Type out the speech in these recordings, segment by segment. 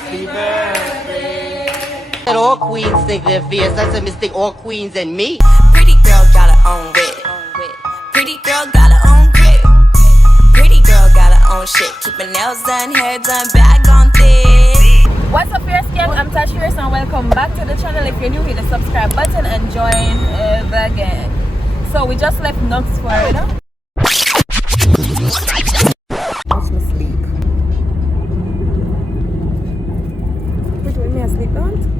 Happy birthday. All queens think they're fierce. That's a mistake. All queens and me. Pretty girl got her own wit. Pretty girl got her own grip. Pretty girl got her own shit. Keep her nails done, hair done, bag on thick. What's up, Fierce Gang? I'm Tashfierce and welcome back to the channel. If you're new, hit the subscribe button and join the gang. So we just left Knox, Florida. Watch me sleep. Wait, let me sleep, don't?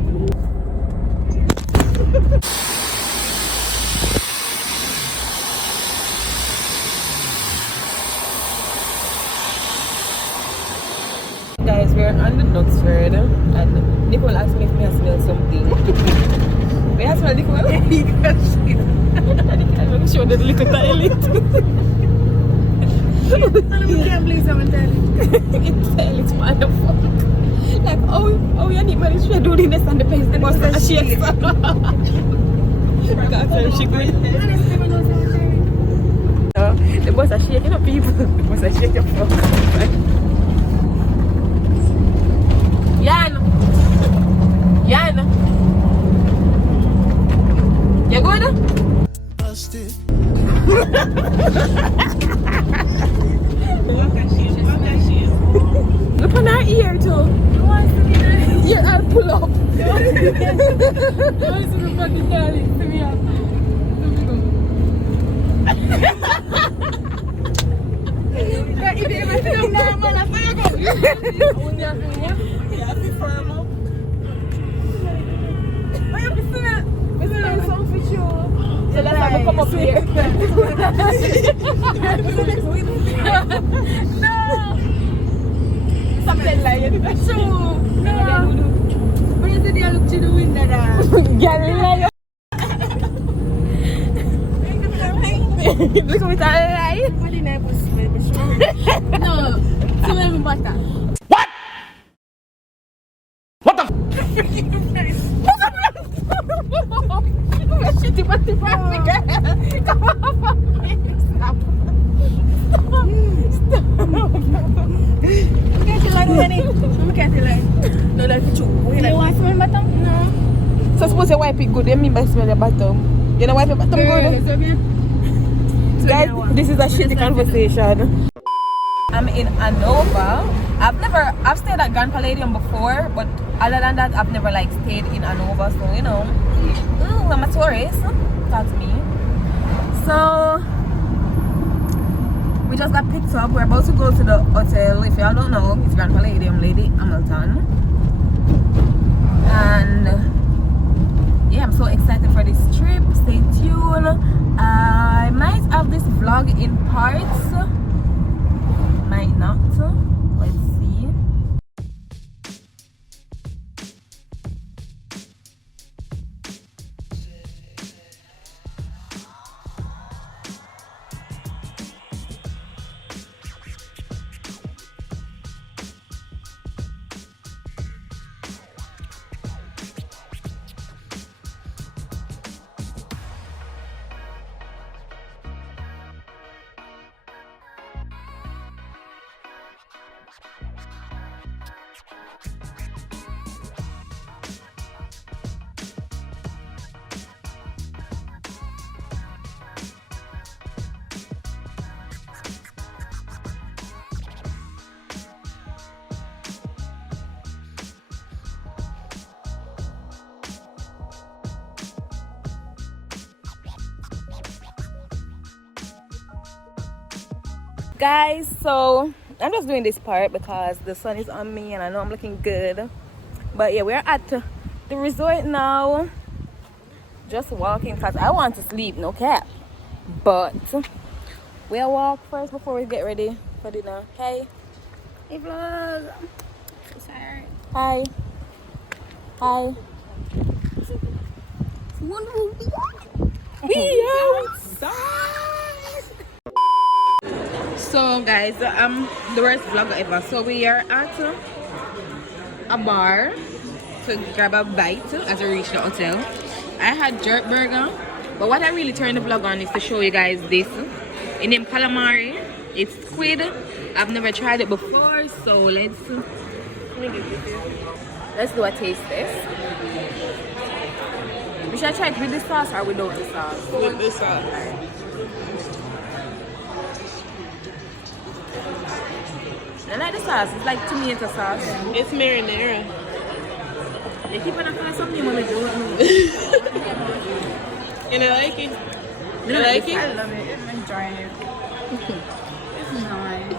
Guys, we're on the Knoxford and Nicole asked me if I smell something. May I smell Nicole? Yeah, you can see it. I'm sure the little toilet. I can't believe someone tell it. It's toilet, motherfucker. Like, oh, you need money to do this and the place the bus and she shakes. The bus are shaking up people. The bus are shaking up. Yan! You good? Busted. Look on her ear too. Yeah, I'll pull up. So let's have a come up here. No! Something like it. So, no. But you said you look to the window. Gary, look at me, right? No, so let me back that. What? What the? Shitty, but the Come on, stop. No, that's true. You want to smell bottom? No. So suppose you wipe it good, you mean by smell your bottom? You know wipe your bottom good? Guys, this is a shitty conversation. I'm in Anova. I've stayed at Grand Palladium before, but other than that, I've never like stayed in Anova, so you know, I'm a tourist. That's me. So we just got picked up. We're about to go to the hotel. If y'all don't know, it's Grand Palladium, Lady Hamilton. And yeah, I'm so excited for this trip. Stay tuned. I might have this vlog in parts, might not. Let's see. Guys, so I'm just doing this part because the sun is on me and I know I'm looking good. But yeah, we're at the resort now, just walking because I want to sleep, no cap. But we'll walk first before we get ready for dinner. Okay? Hey vlog. Hi. Hi. We outside. So guys, the worst vlog ever. So we are at a bar to grab a bite as we reach the hotel. I had jerk burger, but what I really turned the vlog on is to show you guys this. It named calamari. It's squid. I've never tried it before, so let's Let's do a taste test. We should try it with the sauce or without the sauce? With the sauce. I like the sauce. It's like tomato sauce. It's marinara. They keep on calling something when they do it. And I like it. You like it? I love it. I'm enjoying it. It's nice.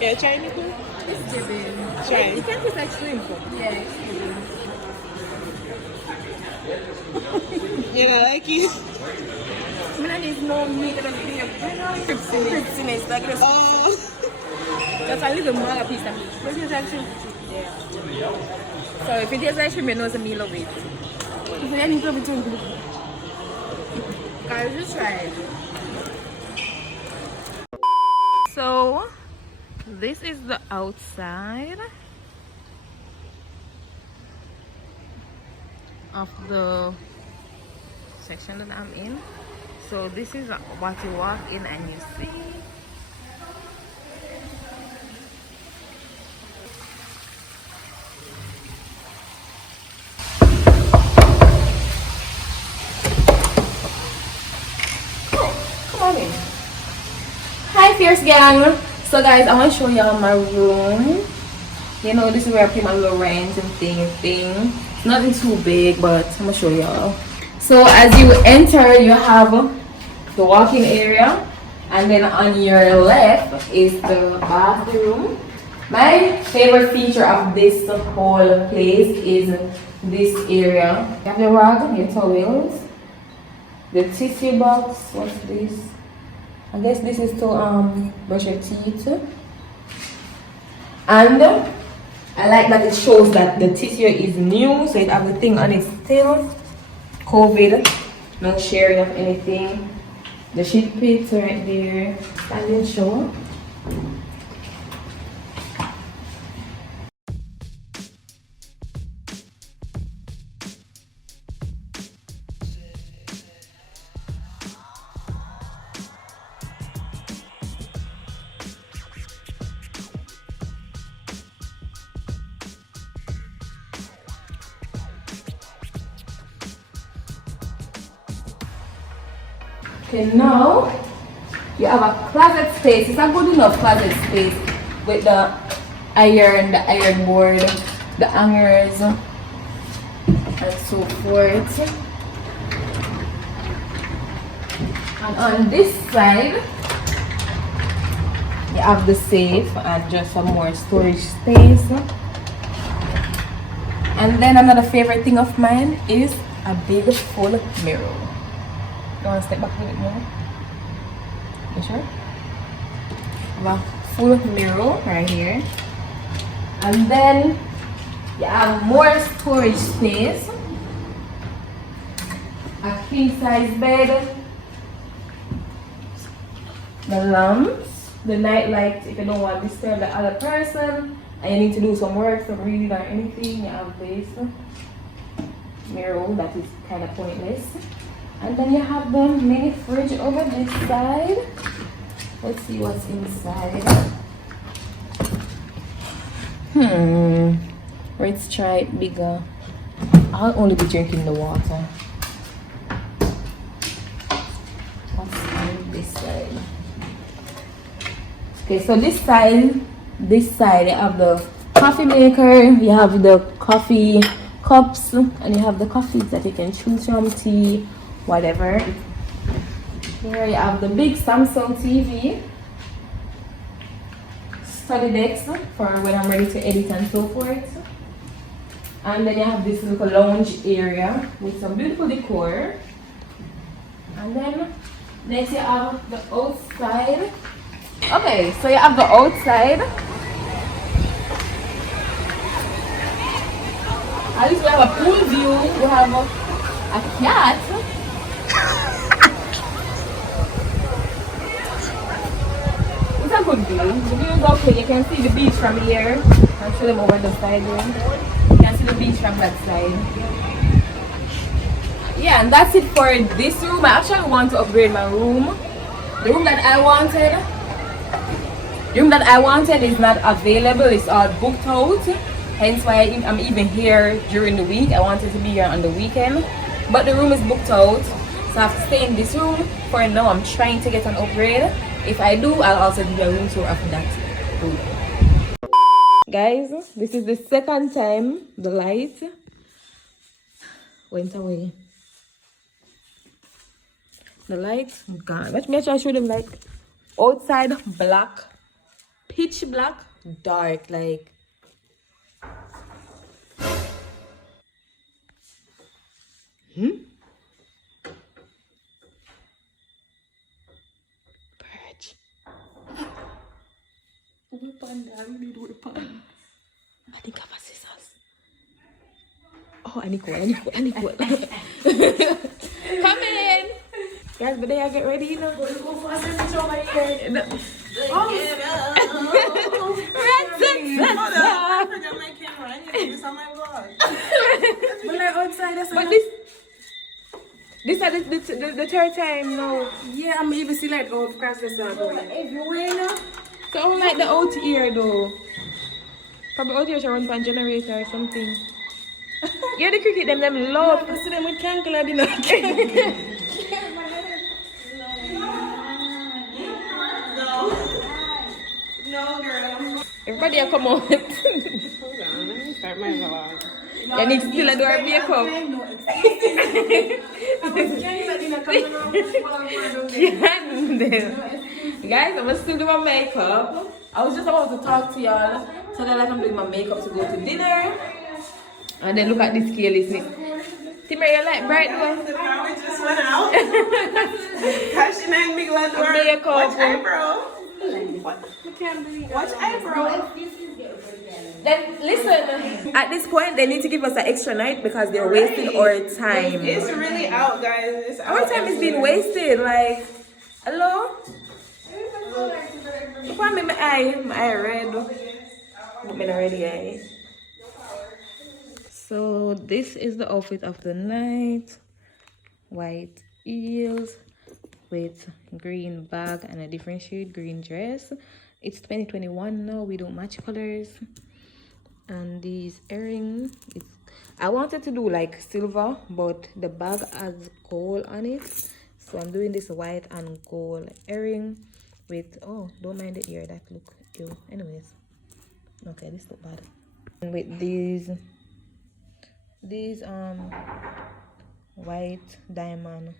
Yeah, try Nicole. It's giving. Try. You can't taste like shrimp. Yeah, it's giving. You don't like it? I mean, there's no meat in the crispiness. Like this. Oh. Just a little more piece of meat. But it's like shrimp. Yeah. So if it tastes like shrimp, you know it's a meal of it. If you need to be too. Guys, just try it. So this is the outside of the section that I'm in. So this is what you walk in and you see. Come on in. Hi Fierce gang. So guys, I want to show y'all my room. You know, this is where I pay my little rent and thing. It's nothing too big, but I'm gonna show y'all. So as you enter, you have the walking area, and then on your left is the bathroom. My favorite feature of this whole place is this area. You have your rug, your towels, the tissue box. What's this? I guess this is to brush your teeth. And I like that it shows that the tissue is new, so it has the thing on it still. COVID, no sharing of anything. The sheet pits right there. Standing show. Okay, now you have a closet space. It's a good enough closet space with the iron board, the hangers, and so forth. And on this side, you have the safe and just some more storage space. And then another favorite thing of mine is a big full mirror. You want to step back a little bit more? You sure? I have a full mirror right here. And then you have more storage space. A king size bed. The lamps. The night light if you don't want to disturb the other person. And you need to do some work, some reading or anything. You have this mirror that is kind of pointless. And then you have the mini fridge over this side. Let's see what's inside. Let's try it bigger. I'll only be drinking the water. What's on this side? Okay, so this side you have the coffee maker, you have the coffee cups, and you have the coffees that you can choose from, tea, whatever. Here you have the big Samsung TV, study decks for when I'm ready to edit and so forth. And then you have this little lounge area with some beautiful decor. And then next you have the outside. Okay, so you have the outside. At least we have a pool view, we have a cat. It's a good view. The view is okay. You can see the beach from here. I'll show them over the side there. You can see the beach from that side. Yeah, and that's it for this room. I actually want to upgrade my room. The room that I wanted The room that I wanted is not available. It's all booked out. Hence why I'm even here during the week. I wanted to be here on the weekend. But the room is booked out. So I have to stay in this room. For now, I'm trying to get an upgrade. If I do, I'll also do a room tour after that. Ooh. Guys, this is the second time the light went away. The light gone. Let me try to show them like outside black, pitch black, dark, like purge. Weapon, I need weapon. I think I have scissors. Oh, I need one. Come in. Guys, but they are get ready, you know. Go fast and show my hair. But this is the third time now. Yeah, I'm even see like go across the sun. Everywhere now. So I don't like the out here though. Probably out here should run from generator or something. Yeah, the cricket them love. I see them with cankle, you know. No, girl. Everybody come out. Hold on, let me start my vlog. You need still do our makeup. Guys, I'm still do my makeup. I was just about to talk to y'all. So that like I'm doing my makeup to go to dinner. And then look at this scale, isn't it? Timber, you like bright one? The power just went out. Cash in and me glad to Makeup. watch eyebrow. Watch eyebrow. Then listen, at this point they need to give us an extra night because they're wasting our time. It's really out, guys. It's Our out. time is being wasted. Like, hello? If I make my eye red. I'm already eye. So this is the outfit of the night. White heels with green bag and a different shade green dress. It's 2021 now. We don't match colors. And these earrings, I wanted to do like silver, but the bag has gold on it, so I'm doing this white and gold earring with, oh, don't mind the ear, that look ew. Anyways, okay, this look bad. And with these white diamond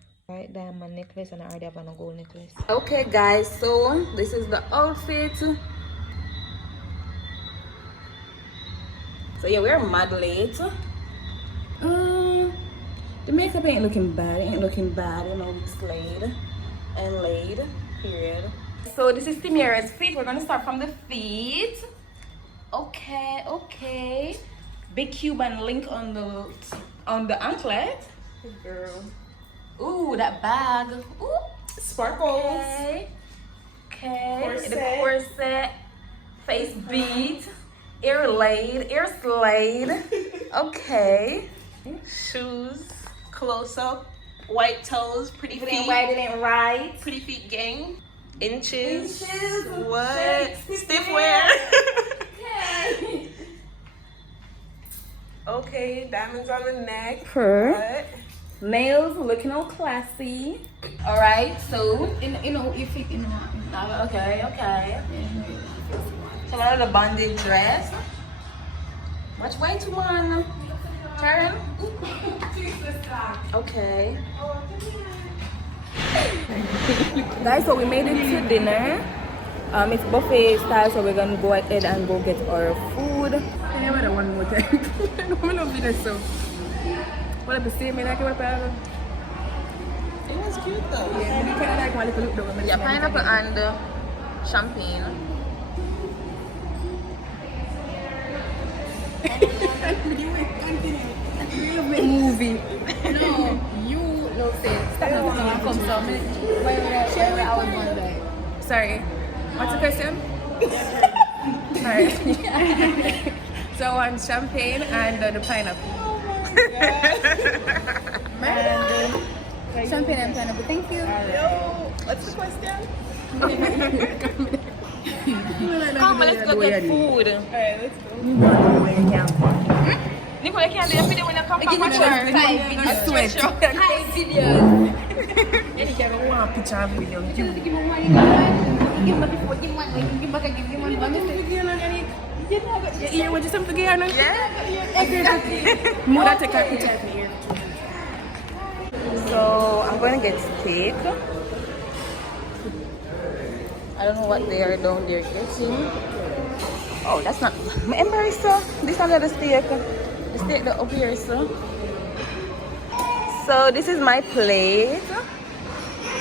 necklace, and I already have a gold necklace. Okay guys, so this is the outfit. So yeah, we're mad late. The makeup ain't looking bad. It ain't looking bad. You know, it's laid and laid. Period. So this is Tamiera's feet. We're gonna start from the feet. Okay, okay. Big Cuban link on the anklet. Good girl. Ooh, that bag. Ooh, Sparkles. okay. Okay. Corset. The corset. Face beat. Ear laid, ear slayed. Okay. Shoes. Close up. White toes. Pretty It feet. ain't right, it ain't right. Pretty feet gang. Inches. Inches. What? Stiff wear. Okay. Okay. Diamonds on the neck. Purr. What? Nails looking all classy. Alright, so. You know, you fit in one. Okay, okay. So now the bondage dress. Which way to one? Turn. Okay. Guys, so we made it to dinner. It's buffet style, so we're gonna go ahead and go get our food. I never done one more time. I love it so. What if you see me like what I It was cute though. yeah, you kind of like one little look though. Yeah, pineapple and champagne. Movie. No, you no say. Stop now. Come so where I was one day. Sorry. What's the question? Alright. So I want champagne and the pineapple. And Champagne and pineapple, thank you. Yo, what's the question? Come on, let's go get food. Alright, let's go. Nicole, you can't do it when you come back. Give me Watch my her. I sweat. Hi, videos. You can't want a picture of video. Give me money. Give me before. Give me one. Give me back. Give me one. You want you something to get on? Yeah. Mother take a picture of me here. So I'm going to get steak. I don't know what they are down there getting. Oh, that's not. Remember, sir? This is not the steak. The steak that up here, sir. So this is my plate.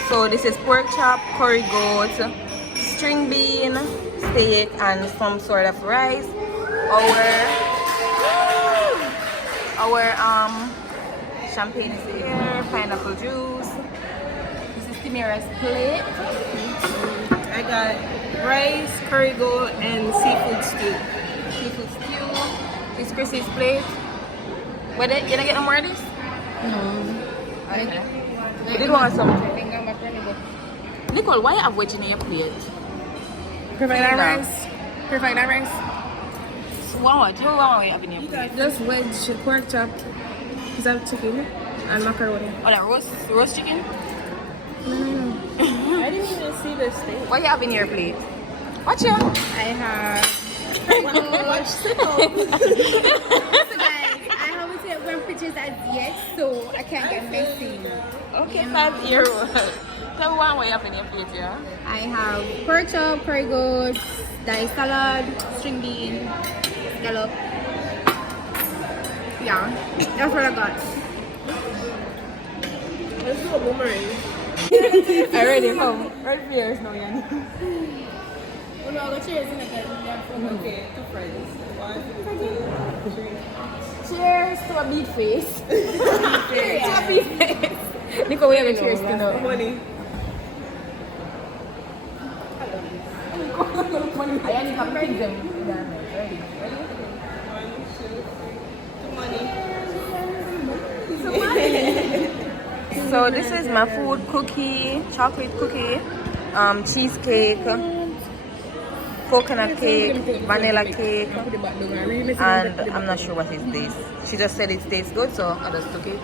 So this is pork chop, curry goat, string bean, steak, and some sort of rice. Our champagne is here, pineapple juice. This is Timira's plate. I got rice, curry goat, and seafood stew. Seafood stew. This is Chrissy's plate. What? You gonna get no more of this? No. Okay. You did want some. I think I'm a friend. Nicole, why you have wedge in your plate? Provide that rice. Provide that rice. What you have in your plate? Just wedge pork chop, piece of chicken, and macaroni. Oh, that roast chicken? I didn't even see the steak. What you have in your plate? Watch you. I have. Watch the So guys, I haven't taken pictures as yet, so I can't get messy. Okay, 5 year old. Tell me what you have in your plate, yeah? I have pork chop, curry goat, diced salad, string bean, scallop. Yeah, that's what I got. Let's do a boomerang. I ready come. Right here is no Yanni. Oh no, the cheers in it. Okay, 2 friends. 1, 2, 3. Cheers to a beat face. To a beat face. Nico, we have a cheers to know. Money. I only can bring them. Ready? 1, 2, money. So this is my food: cookie, chocolate cookie, cheesecake, coconut cake, vanilla cake, and I'm not sure what is this. She just said it tastes good, so I just took it.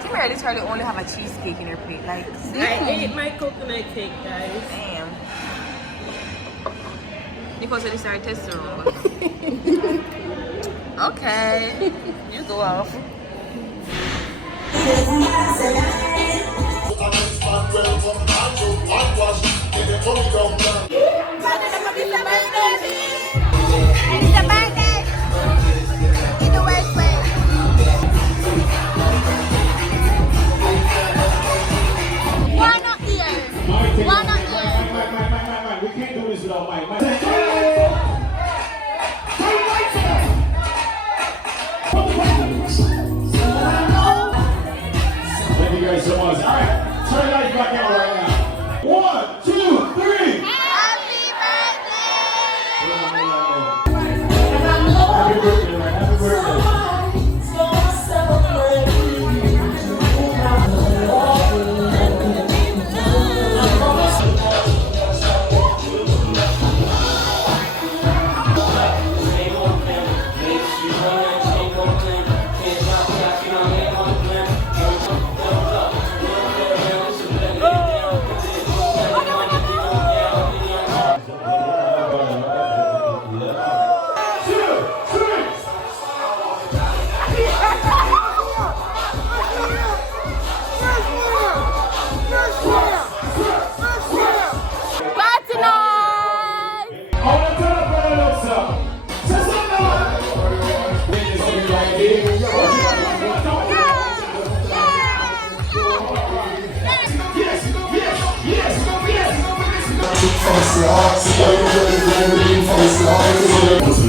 Timmy literally only have a cheesecake in her plate. Like, I ate my coconut cake, guys. damn. Nicole said this is our tester room. Okay, you go off. We can't do this without Mike. Thank you guys so much. All right, turn the lights back on right now. 1, 2, 3. Happy birthday! Happy birthday, man. Happy birthday.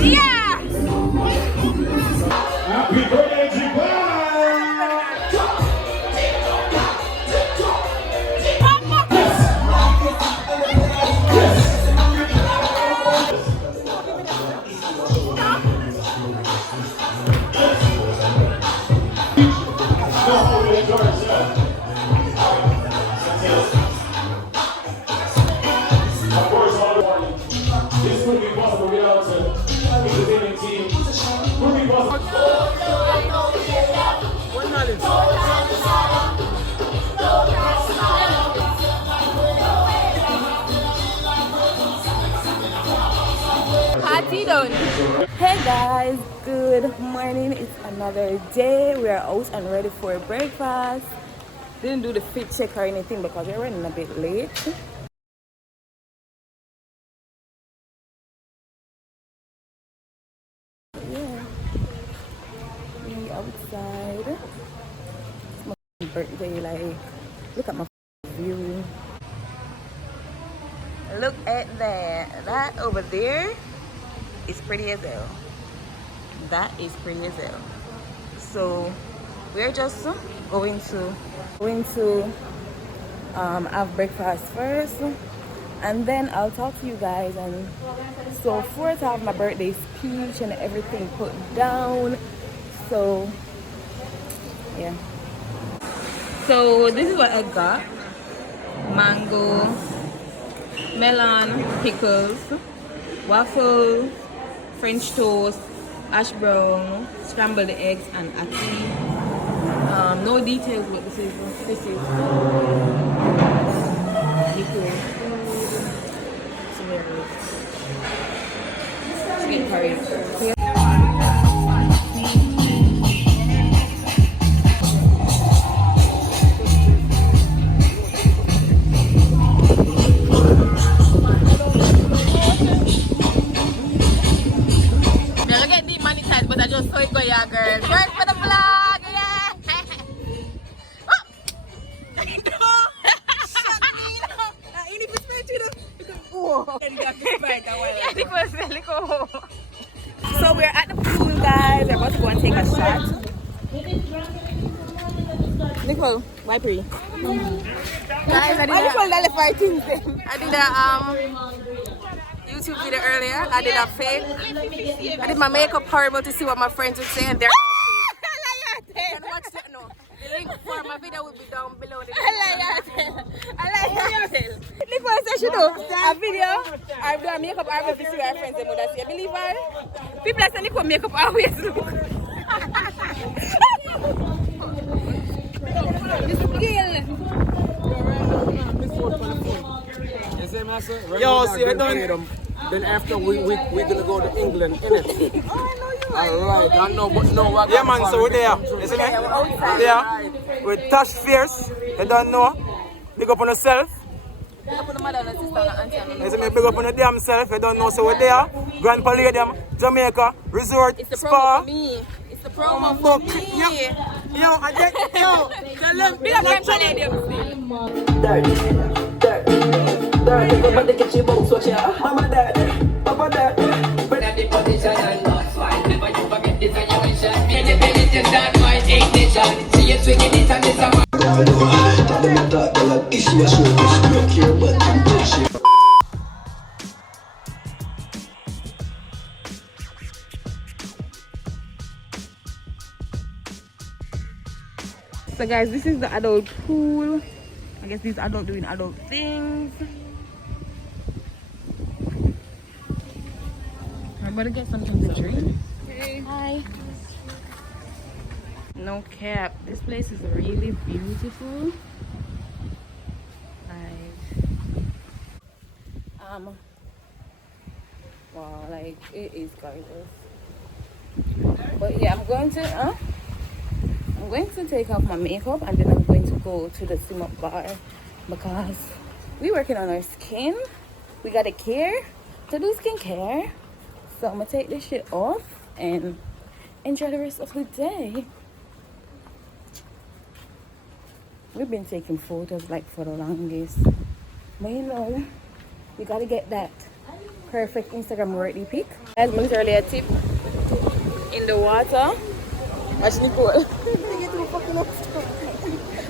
Yeah! Happy birthday, Jamaica! tea done. Hey guys, good morning. It's another day. We are out and ready for breakfast. Didn't do the fit check or anything because we're running a bit late. Yeah, we outside. It's my birthday. Like, look at my view. Look at that. That over there is pretty as hell. That is pretty as hell. So we're just going to have breakfast first, and then I'll talk to you guys. And so first I have my birthday speech and everything put down. So yeah. So this is what I got: mango, melon, pickles, waffles, French toast, hash brown, scrambled eggs, and ati. No details, but this is sweet curry. But I just saw it go, yeah, girl. Work for the vlog, yeah. So we're at the pool, guys. We're about to go and take a shot. Nicole, why pre? Guys, I did a YouTube video earlier. I did a fake. I did my makeup horrible to see what my friends would say, and they're no. The link for my video will be down below the Nicole said she do a video. I do a makeup horrible to see what our friends would say. You believe her? People say Nicole makeup always look. Yo, see, I done. Then after we're gonna go to England, innit? Oh, I know you. Alright, I know, but no, what? Yeah, man, so we're there. Isn't it? We're there with Tashfierce. You don't know. Big up on yourself. Big up on the mother and sister and auntie. Isn't it? Big up on the damn self. You don't know, so we're there. Grand Palladium, Jamaica, resort, it's the spa. Promo for me. It's the promo for me. Yo, I get yo. Big up Grand Palladium. Dirty, go back to get your bones, watch ya. Mama daddy, papa daddy. But at the position and not fine. Never you forget this and you will shine. Me the belly just that my ignition. See you swinging it and it's a man. Tell them I talk, they'll like issue a show. Look here, but I'm pushing. So guys, this is the adult pool. I guess these adults doing adult things. I'm about to get something to drink. Hey. Hi. No cap. This place is really beautiful. Wow, like it is gorgeous. But yeah, I'm going to take off my makeup, and then I'm going to go to the swim up bar because we're working on our skin. We gotta care to do skincare. So I'm gonna take this shit off and enjoy the rest of the day. We've been taking photos like for the longest, but you know, we gotta get that perfect Instagram worthy pic. Guys, I'm gonna a tip in the water. Watch Nicole.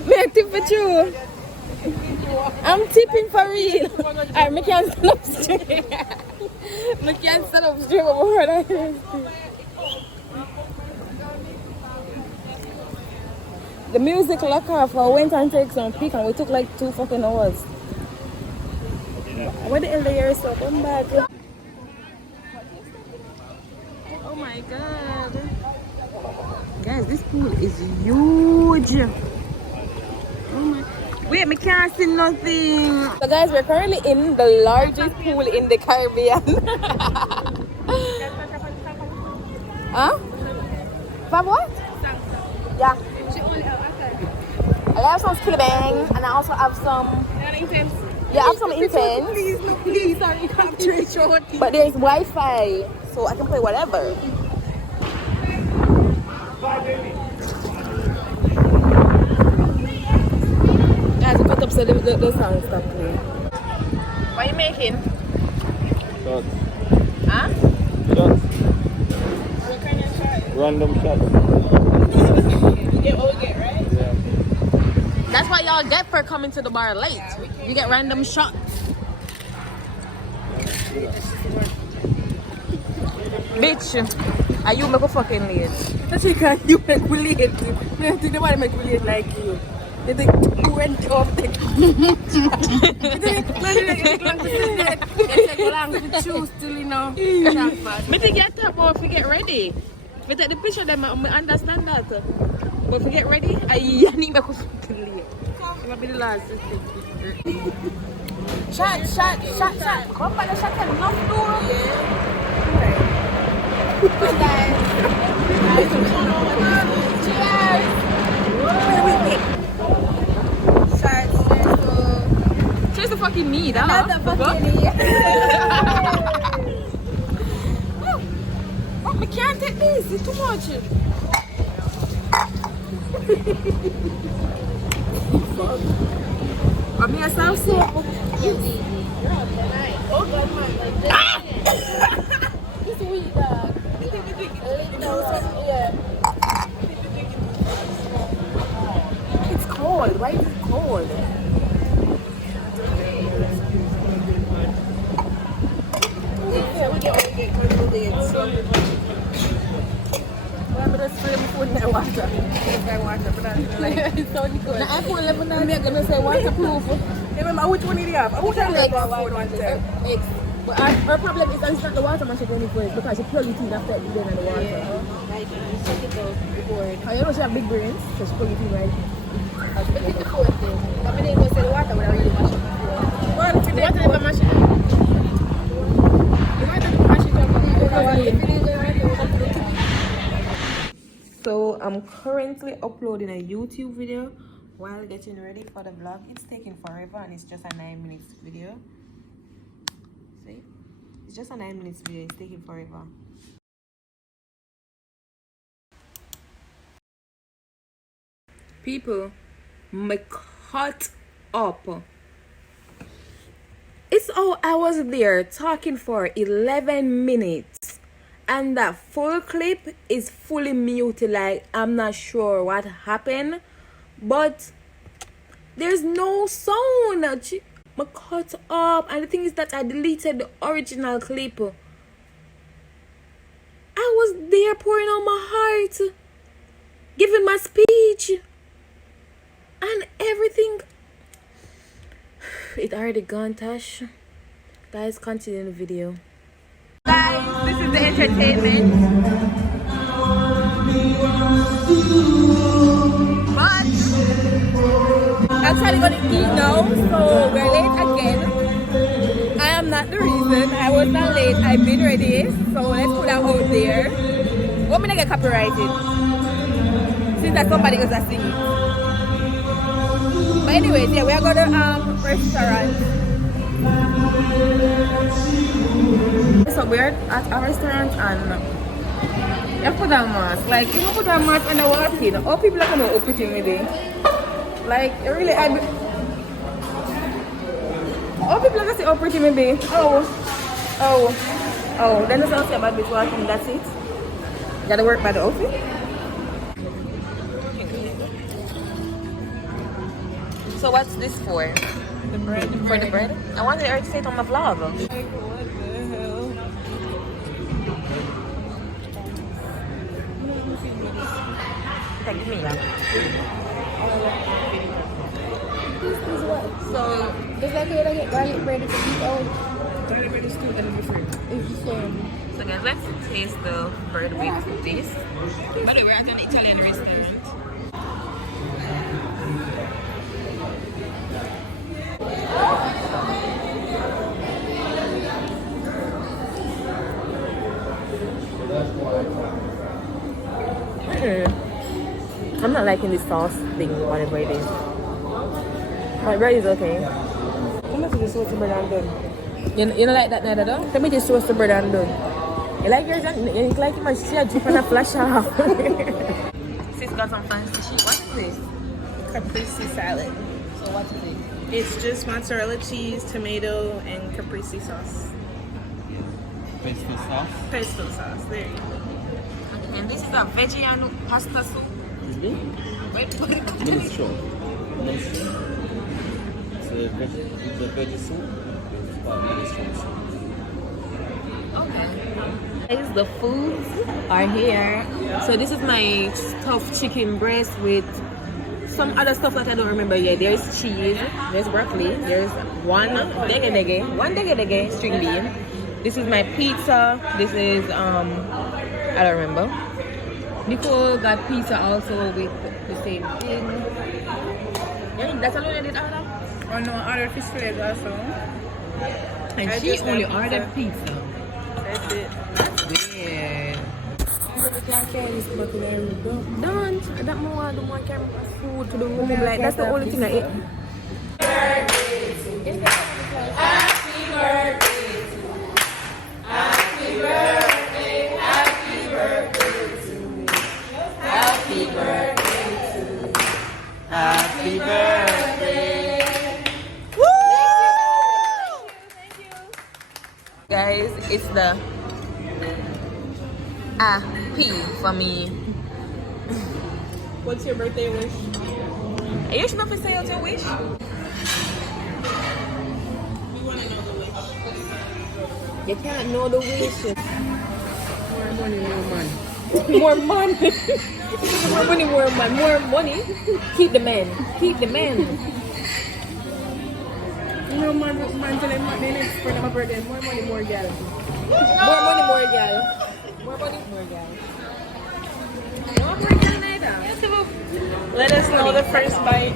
Me tip for you. I'm tipping for real. Alright, me can't stand up straight. Me can't stand up straight over here. The music lock off. I went and take some pic and we took like 2 fucking hours. What the hell the hair is so bad? Oh my god. Guys, this pool is huge. Oh my. Wait, me can't see nothing. So guys, we're currently in the largest pool in the Caribbean. Huh? For what? Yeah. I have some bang, and I also have some. Yeah, I have some intense. Please, sorry, capture short. But there's Wi-Fi, so I can play whatever. Guys, cut up so the sound stop playing. What are you making? Shots. Huh? Shots. Random shots. You get what we get, right? Yeah. That's what y'all get for coming to the bar late. You get random shots. Bitch, are you make a fucking late? Actually, can you make me late? I think the one make me late like you. They think you went off the. They take long to choose till you know. Me think you talk about if you get ready. Me take the picture them, I understand that. But if you get ready, I need make a fucking late. It might be the last. Shot. Come on, the shot can knock door. Good guys. Cheers. Cheers to fucking me, that. Not the fucking me. Oh, I can't take this. It's too much. I'm myself so. Oh God, man. It's weird, dog. Yeah. It's cold. Why is it cold? Yeah, we get I'm gonna spray my food in that water. it's so good. Now, I put 11 on there, gonna say waterproof. Remember, which one did you have? I would have X. one time. But her problem is that it's not the water man she's going for it because she plug it in after it then in the water. Yeah. Like, check it out before. Oh, you know she have big brains, so she plug it in right. But it's the fourth thing. I mean, it was the water when I really mash it before. Well, the water never mash it. The water never mash it up. So I'm currently uploading a YouTube video while getting ready for the vlog. It's taking forever and it's just a 9 minutes video. See? It's just a 9 minutes video, it's taking forever. People, me cut up. It's all I was there talking for 11 minutes. And that full clip is fully muted, like I'm not sure what happened, but there's no sound. I cut up, and the thing is that I deleted the original clip. I was there pouring out my heart, giving my speech, and everything. It already gone, Tash. Guys, continue the video. Guys, this is the entertainment. But I'm actually gonna eat now, so we're late again. I am not the reason. I was not late. I've been ready, so let's put that out there. What am I get copyrighted? Since that somebody goes to sing it. But anyways, yeah, we are going to restaurant. So we're at a restaurant and you put a mask. Like, if you put a mask and I walk in, all people are going to open it maybe. Like, really, all people are going to say open it maybe. Oh, then there's also about this walking, that's it. You gotta work by the outfit. So what's this for? The bread. For the bread? I wanted her to say it on my vlog. Like, what the hell? Okay, give me that. This is what? So, It's like when I get garlic bread, it's a bit old. Garlic bread is good and different. It's the same. so guys, let's taste the bread with this. By the way, we're at an Italian restaurant. I'm not liking this sauce thing, whatever it is. My bread is okay. How much is this roasted bread and done? You don't like that neither though? Let me just roast the bread and done. You like yours? You like it much? See, I drip and a flash off. Sis got some fancy shit. What is this? Caprese salad. So what is it? It's just mozzarella cheese, tomato, and caprese sauce. Pesto sauce. Pesto sauce. There you go. Okay, and this is a veggie and pasta soup. Wait, Minestrone. It's a veggie soup. It's called minestrone soup. Okay. Guys, the foods are here. So this is my stuffed chicken breast with some other stuff that I don't remember yet. There's cheese, there's broccoli, there's one dege string bean. This is my pizza. This is I don't remember. Nicole got pizza also with the same thing. Yeah, that's all I did order. Oh no, I ordered fish fillets also. And I she just only got ordered pizza. That's it. Weird. Don't. That more camera food to the room. Like that's the only thing I eat. Happy birthday. Guys, it's the P for me. What's your birthday wish? Are you sure to say out your wish? We want to know the wish. You can't know the wish. More money, more money. More money. More money, more money. More money. Keep the man. Keep the man. More money, man, tell him the next for my birthday. More money, more gal. More money, more gal. More money, more gal. More gal neither. Let us know the first bite.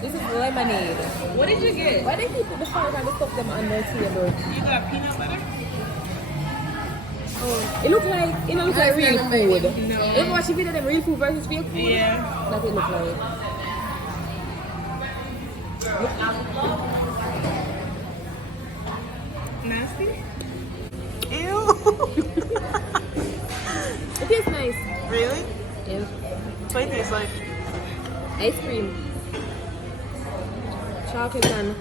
This is lemonade. What did you get? Why they keep the fire and stuff them on the table? You got peanut butter? Oh, it look like real food. No. You ever watch a video of them real food versus fake food? Yeah. That's what it look like. Nasty? Ew. It tastes nice. Really? Yeah. What it tastes like? Ice cream. Chocolate and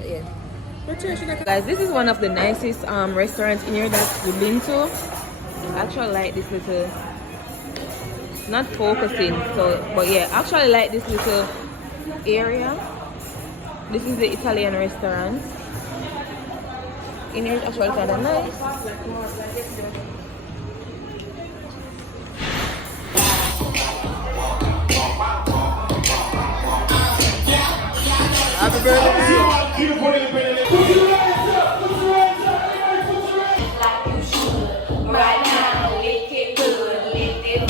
yeah. Guys, this is one of the nicest restaurants in here that we've been to. I actually like this little, not focusing, so but yeah, I actually like this little area. This is the Italian restaurant. In here, it's actually kind of nice. Happy birthday. Right now, lick it good, lick it.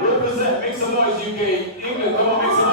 Represent, make some noise, UK. England, come on, make some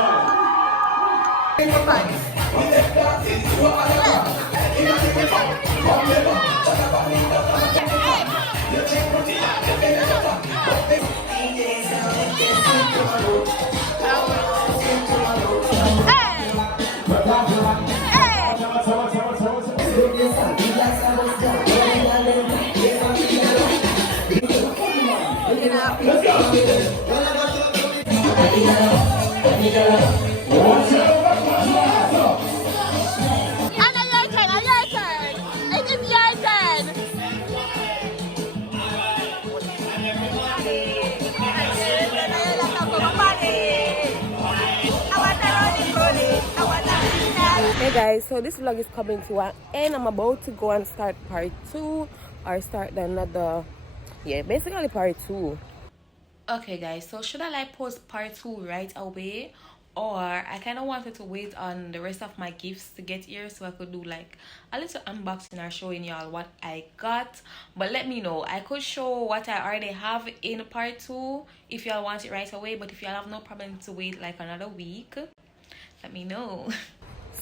Hey guys, so this vlog is coming to an end. I'm about to go and start part 2 or start another, yeah, basically part 2. Okay guys, so should I like post part 2 right away or I kind of wanted to wait on the rest of my gifts to get here so I could do like a little unboxing or showing y'all what I got. But let me know. I could show what I already have in part 2 if y'all want it right away, but if y'all have no problem to wait like another week, let me know.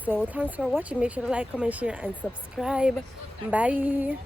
So thanks for watching. Make sure to like, comment, share and subscribe. Bye.